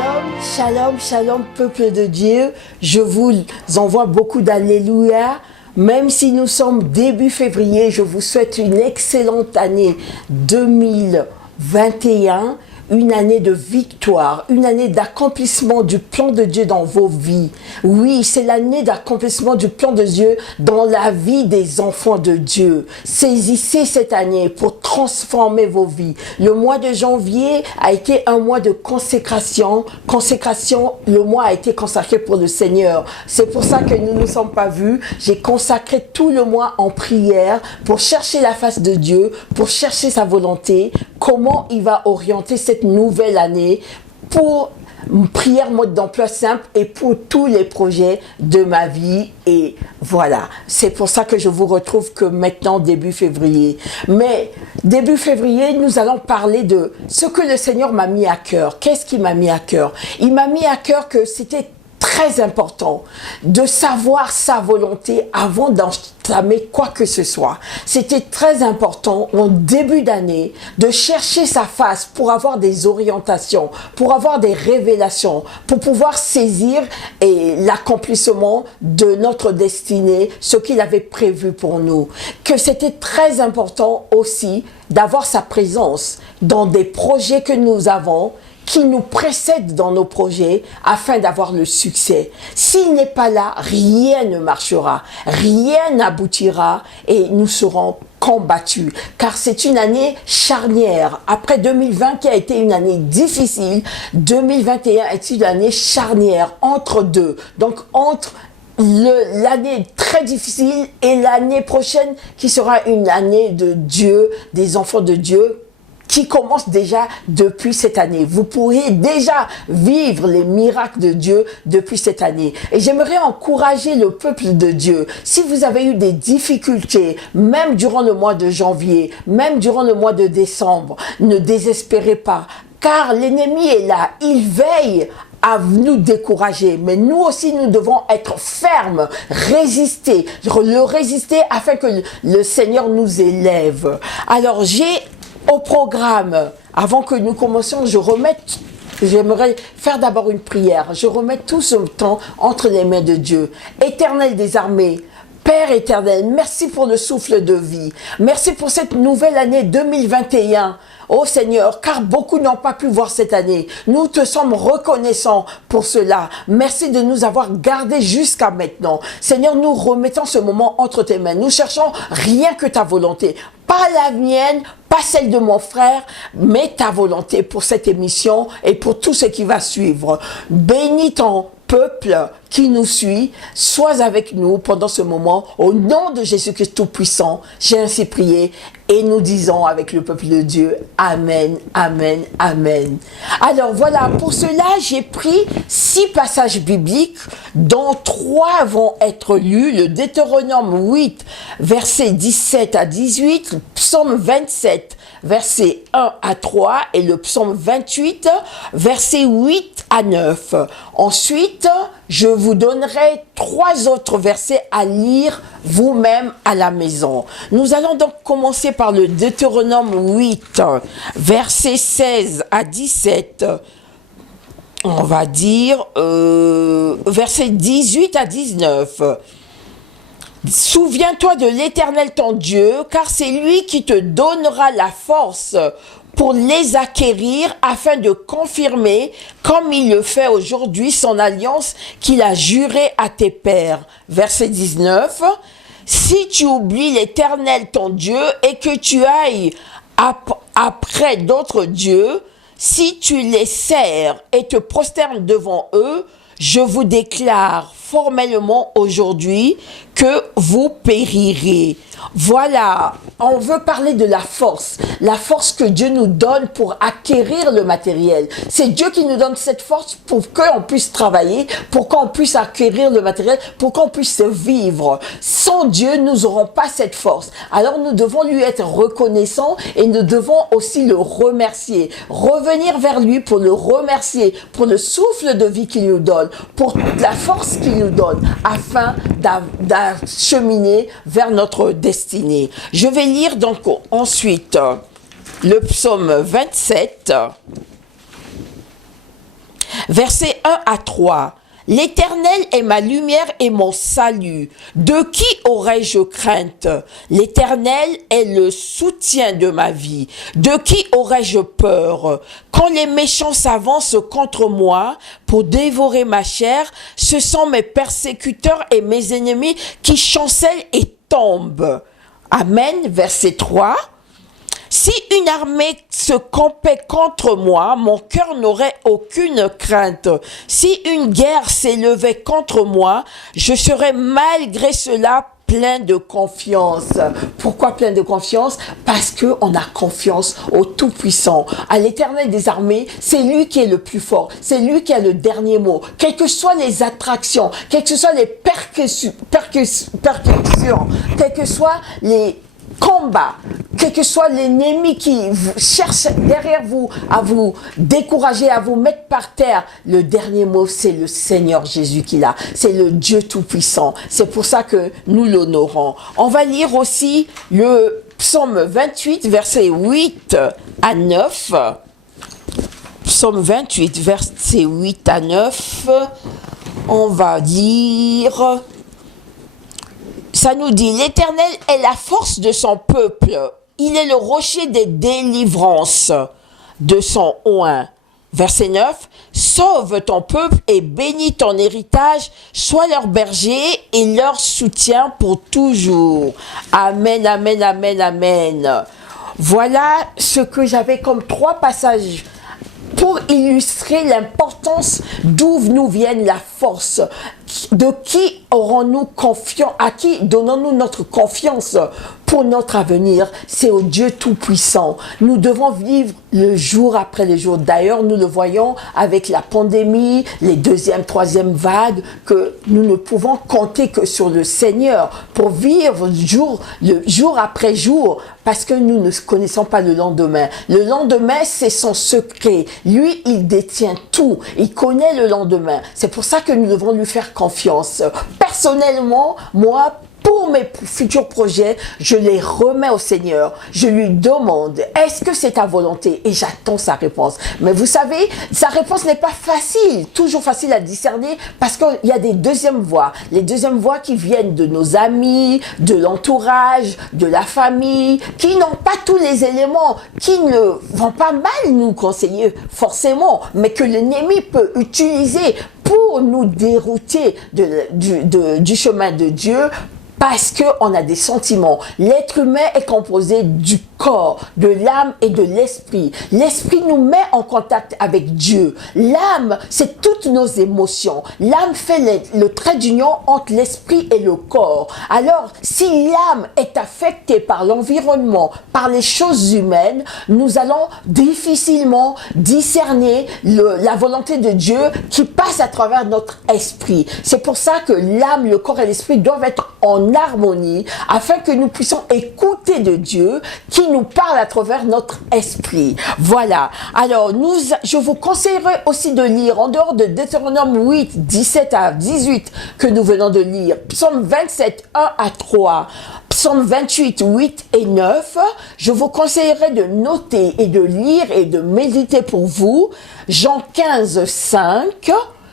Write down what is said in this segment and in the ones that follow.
Shalom, shalom, shalom, peuple de Dieu. Je vous envoie beaucoup d'alléluia. Même si nous sommes début février, je vous souhaite une excellente année 2021. Une année de victoire, une année d'accomplissement du plan de Dieu dans vos vies. Oui, c'est l'année d'accomplissement du plan de Dieu dans la vie des enfants de Dieu. Saisissez cette année pour transformer vos vies. Le mois de janvier a été un mois de consécration. Le mois a été consacré pour le Seigneur. C'est pour ça que nous ne nous sommes pas vus. J'ai consacré tout le mois en prière pour chercher la face de Dieu, pour chercher sa volonté, comment il va orienter cette nouvelle année pour une prière mode d'emploi simple et pour tous les projets de ma vie. Et voilà, c'est pour ça que je vous retrouve que maintenant début février. Mais début février, nous allons parler de ce que le Seigneur m'a mis à cœur. Qu'est-ce qu'il m'a mis à cœur? Il m'a mis à cœur que c'était très important de savoir sa volonté avant d'entamer quoi que ce soit. C'était très important en début d'année de chercher sa face pour avoir des orientations, pour avoir des révélations, pour pouvoir saisir l'accomplissement de notre destinée, ce qu'il avait prévu pour nous. Que c'était très important aussi d'avoir sa présence dans des projets que nous avons, qui nous précède dans nos projets afin d'avoir le succès. S'il n'est pas là, rien ne marchera, rien n'aboutira et nous serons combattus. Car c'est une année charnière. Après 2020 qui a été une année difficile, 2021 est une année charnière entre deux. Donc entre l'année très difficile et l'année prochaine qui sera une année de Dieu, des enfants de Dieu, qui commence déjà depuis cette année. Vous pourriez déjà vivre les miracles de Dieu depuis cette année. Et j'aimerais encourager le peuple de Dieu. Si vous avez eu des difficultés, même durant le mois de janvier, même durant le mois de décembre, ne désespérez pas, car l'ennemi est là. Il veille à nous décourager, mais nous aussi nous devons être fermes, résister, le résister afin que le Seigneur nous élève. Alors au programme, avant que nous commencions, j'aimerais faire d'abord une prière. Je remets tout ce temps entre les mains de Dieu. Éternel des armées, Père éternel, merci pour le souffle de vie. Merci pour cette nouvelle année 2021. Oh Seigneur, car beaucoup n'ont pas pu voir cette année. Nous te sommes reconnaissants pour cela. Merci de nous avoir gardés jusqu'à maintenant. Seigneur, nous remettons ce moment entre tes mains. Nous cherchons rien que ta volonté. Pas la mienne, pas celle de mon frère, mais ta volonté pour cette émission et pour tout ce qui va suivre. Bénis ton peuple qui nous suit, sois avec nous pendant ce moment. Au nom de Jésus-Christ Tout-Puissant, j'ai ainsi prié et nous disons avec le peuple de Dieu, Amen, Amen, Amen. Alors voilà, pour cela, j'ai pris 6 passages bibliques dont 3 vont être lus. Le Deutéronome 8, versets 17 à 18, Psaume 27, versets 1 à 3 et le Psaume 28, versets 8 à 9. Ensuite, je vous donnerai 3 autres versets à lire vous-même à la maison. Nous allons donc commencer par le Deutéronome 8, versets 16 à 17. On va dire versets 18 à 19. Souviens-toi de l'Éternel ton Dieu, car c'est lui qui te donnera la force pour les acquérir afin de confirmer, comme il le fait aujourd'hui, son alliance qu'il a jurée à tes pères. Verset 19. Si tu oublies l'Éternel ton Dieu et que tu ailles après d'autres dieux, si tu les sers et te prosternes devant eux, je vous déclare formellement aujourd'hui que vous périrez. Voilà, on veut parler de la force que Dieu nous donne pour acquérir le matériel. C'est Dieu qui nous donne cette force pour qu'on puisse travailler, pour qu'on puisse acquérir le matériel, pour qu'on puisse vivre. Sans Dieu, nous n'aurons pas cette force. Alors nous devons lui être reconnaissants et nous devons aussi le remercier. Revenir vers lui pour le remercier, pour le souffle de vie qu'il nous donne, pour la force qu'il nous donne, afin d'acheminer vers notre destinée. Je vais lire donc ensuite le psaume 27, Versets 1 à 3. L'Éternel est ma lumière et mon salut. De qui aurais-je crainte? L'Éternel est le soutien de ma vie. De qui aurais-je peur? Quand les méchants s'avancent contre moi pour dévorer ma chair, ce sont mes persécuteurs et mes ennemis qui chancellent et tombent. Amen. Verset 3. Si une armée se campait contre moi, mon cœur n'aurait aucune crainte. Si une guerre s'élevait contre moi, je serais malgré cela plein de confiance. Pourquoi plein de confiance? Parce que on a confiance au Tout-Puissant, à l'Éternel des armées. C'est lui qui est le plus fort. C'est lui qui a le dernier mot. Quelles que soient les attractions, quelles que soient les percussions, quels que soient les combat, quel que soit l'ennemi qui cherche derrière vous à vous décourager, à vous mettre par terre, le dernier mot, c'est le Seigneur Jésus qui l'a. C'est le Dieu Tout-Puissant. C'est pour ça que nous l'honorons. On va lire aussi le psaume 28, versets 8 à 9. Psaume 28, versets 8 à 9. On va lire... Ça nous dit, l'Éternel est la force de son peuple. Il est le rocher des délivrances de son oint. Verset 9, sauve ton peuple et bénis ton héritage, sois leur berger et leur soutien pour toujours. Amen, amen, amen, amen. Voilà ce que j'avais comme 3 passages pour illustrer l'importance d'où nous vienne la force. De qui aurons-nous confiance? À qui donnons-nous notre confiance pour notre avenir? C'est au Dieu Tout-Puissant. Nous devons vivre le jour après le jour. D'ailleurs, nous le voyons avec la pandémie, les 2e, 3e vagues, que nous ne pouvons compter que sur le Seigneur pour vivre le jour après jour, parce que nous ne connaissons pas le lendemain. Le lendemain, c'est son secret. Lui, il détient tout. Il connaît le lendemain. C'est pour ça que nous devons lui faire confiance. Personnellement, moi, pour mes futurs projets, je les remets au Seigneur. Je lui demande, est-ce que c'est ta volonté? Et j'attends sa réponse. Mais vous savez, sa réponse n'est pas facile, toujours facile à discerner, parce qu'il y a des deuxièmes voix. Les deuxièmes voix qui viennent de nos amis, de l'entourage, de la famille, qui n'ont pas tous les éléments, qui ne vont pas mal nous conseiller forcément, mais que l'ennemi peut utiliser pour nous dérouter du chemin de Dieu, parce qu'on a des sentiments. L'être humain est composé du corps, de l'âme et de l'esprit. L'esprit nous met en contact avec Dieu. L'âme, c'est toutes nos émotions. L'âme fait le trait d'union entre l'esprit et le corps. Alors, si l'âme est affectée par l'environnement, par les choses humaines, nous allons difficilement discerner la volonté de Dieu qui passe à travers notre esprit. C'est pour ça que l'âme, le corps et l'esprit doivent être en harmonie, afin que nous puissions écouter de Dieu qui nous parle à travers notre esprit. Voilà. Alors, je vous conseillerais aussi de lire, en dehors de Deutéronome 8, 17 à 18, que nous venons de lire, Psaume 27, 1 à 3, Psaume 28, 8 et 9, je vous conseillerais de noter et de lire et de méditer pour vous, Jean 15, 5,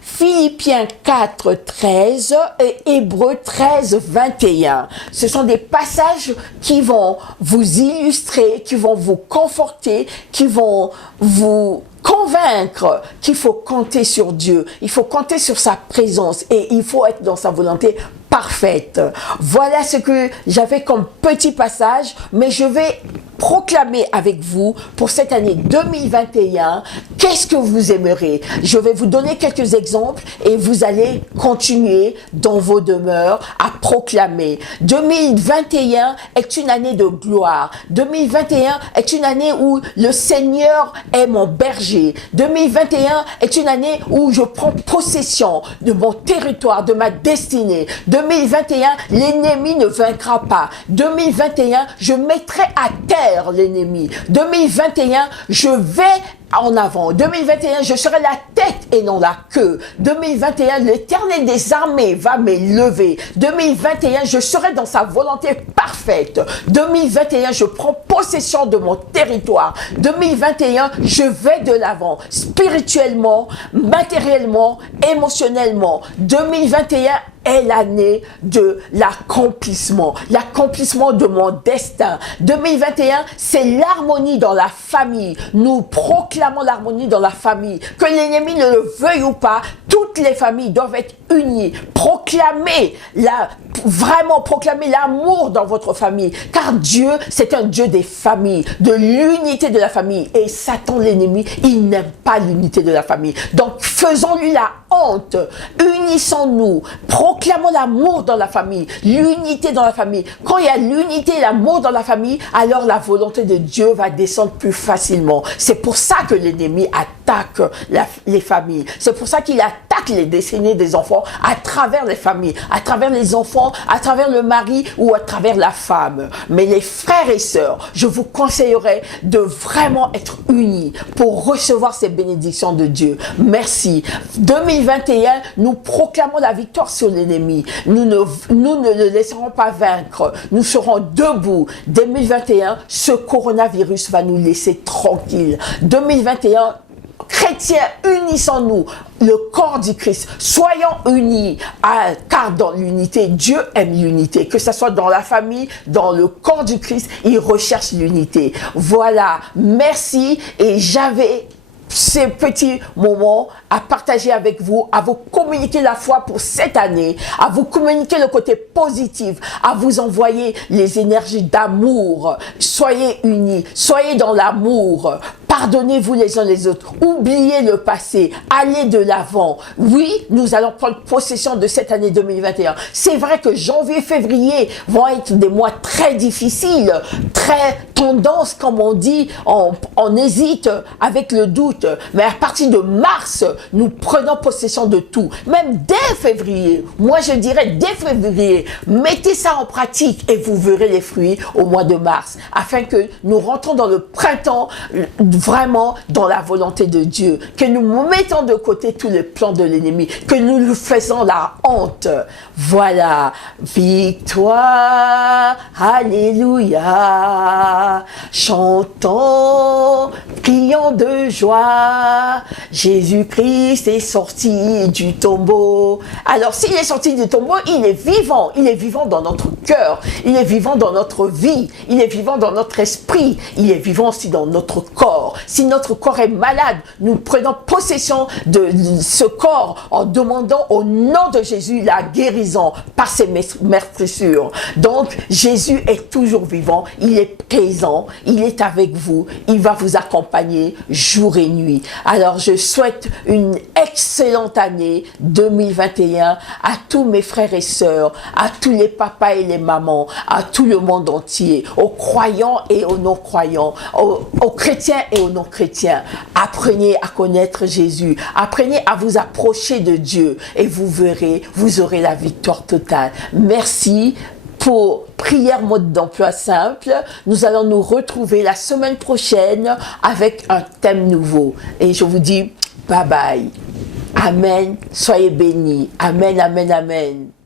Philippiens 4, 13 et Hébreux 13, 21. Ce sont des passages qui vont vous illustrer, qui vont vous conforter, qui vont vous convaincre qu'il faut compter sur Dieu, il faut compter sur sa présence et il faut être dans sa volonté parfaite. Voilà ce que j'avais comme petit passage, mais je vais proclamer avec vous pour cette année 2021, qu'est-ce que vous aimerez? Je vais vous donner quelques exemples et vous allez continuer dans vos demeures à proclamer. 2021 est une année de gloire. 2021 est une année où le Seigneur est mon berger. 2021 est une année où je prends possession de mon territoire, de ma destinée. 2021, l'ennemi ne vaincra pas. 2021, je mettrai à terre l'ennemi. 2021, je vais en avant. 2021, je serai la tête et non la queue. 2021, l'Éternel des armées va m'élever. 2021, je serai dans sa volonté parfaite. 2021, je prends possession de mon territoire. 2021, je vais de l'avant. Spirituellement, matériellement, émotionnellement. 2021 est l'année de l'accomplissement de mon destin. 2021, c'est l'harmonie dans la famille. Nous proclamons l'harmonie dans la famille. Que l'ennemi ne le veuille ou pas, toutes les familles doivent être unies. Vraiment proclamer l'amour dans votre famille. Car Dieu, c'est un Dieu des familles, de l'unité de la famille. Et Satan, l'ennemi, il n'aime pas l'unité de la famille. Donc, faisons-lui la honte. Unissons-nous. Proclamons l'amour dans la famille, l'unité dans la famille. Quand il y a l'unité et l'amour dans la famille, alors la volonté de Dieu va descendre plus facilement. C'est pour ça que l'ennemi attaque les familles. C'est pour ça qu'il attaque les destinées des enfants à travers les familles, à travers les enfants, à travers le mari ou à travers la femme. Mais les frères et sœurs, je vous conseillerais de vraiment être unis pour recevoir ces bénédictions de Dieu. Merci. 2021, nous proclamons la victoire sur l'ennemi. Nous ne le laisserons pas vaincre. Nous serons debout. 2021, ce coronavirus va nous laisser tranquilles. 2021, chrétiens, unissons-nous, le corps du Christ, soyons unis, car dans l'unité, Dieu aime l'unité, que ce soit dans la famille, dans le corps du Christ, il recherche l'unité. Voilà, merci, et j'avais ces petits moments à partager avec vous, à vous communiquer la foi pour cette année, à vous communiquer le côté positif, à vous envoyer les énergies d'amour. Soyez unis, soyez dans l'amour. Pardonnez-vous les uns les autres. Oubliez le passé. Allez de l'avant. Oui, nous allons prendre possession de cette année 2021. C'est vrai que janvier, février vont être des mois très difficiles, très tendance, comme on dit. On hésite avec le doute. Mais à partir de mars, nous prenons possession de tout. Même dès février. Moi, je dirais dès février. Mettez ça en pratique et vous verrez les fruits au mois de mars. Afin que nous rentrons dans le printemps vraiment dans la volonté de Dieu, que nous mettons de côté tous les plans de l'ennemi, que nous lui faisons la honte. Voilà, victoire, alléluia, chantons, crions de joie, Jésus-Christ est sorti du tombeau. Alors s'il est sorti du tombeau, il est vivant dans notre cœur, il est vivant dans notre vie, il est vivant dans notre esprit, il est vivant aussi dans notre corps. Si notre corps est malade, nous prenons possession de ce corps en demandant au nom de Jésus la guérison par ses meurtrissures. Donc, Jésus est toujours vivant, il est présent, il est avec vous, il va vous accompagner jour et nuit. Alors, je souhaite une excellente année 2021 à tous mes frères et sœurs, à tous les papas et les mamans, à tout le monde entier, aux croyants et aux non-croyants, aux chrétiens et aux non-chrétiens. Apprenez à connaître Jésus, apprenez à vous approcher de Dieu et vous verrez, vous aurez la victoire totale. Merci pour prière mode d'emploi simple. Nous allons nous retrouver la semaine prochaine avec un thème nouveau. Et je vous dis bye bye. Amen. Soyez bénis. Amen, amen, amen.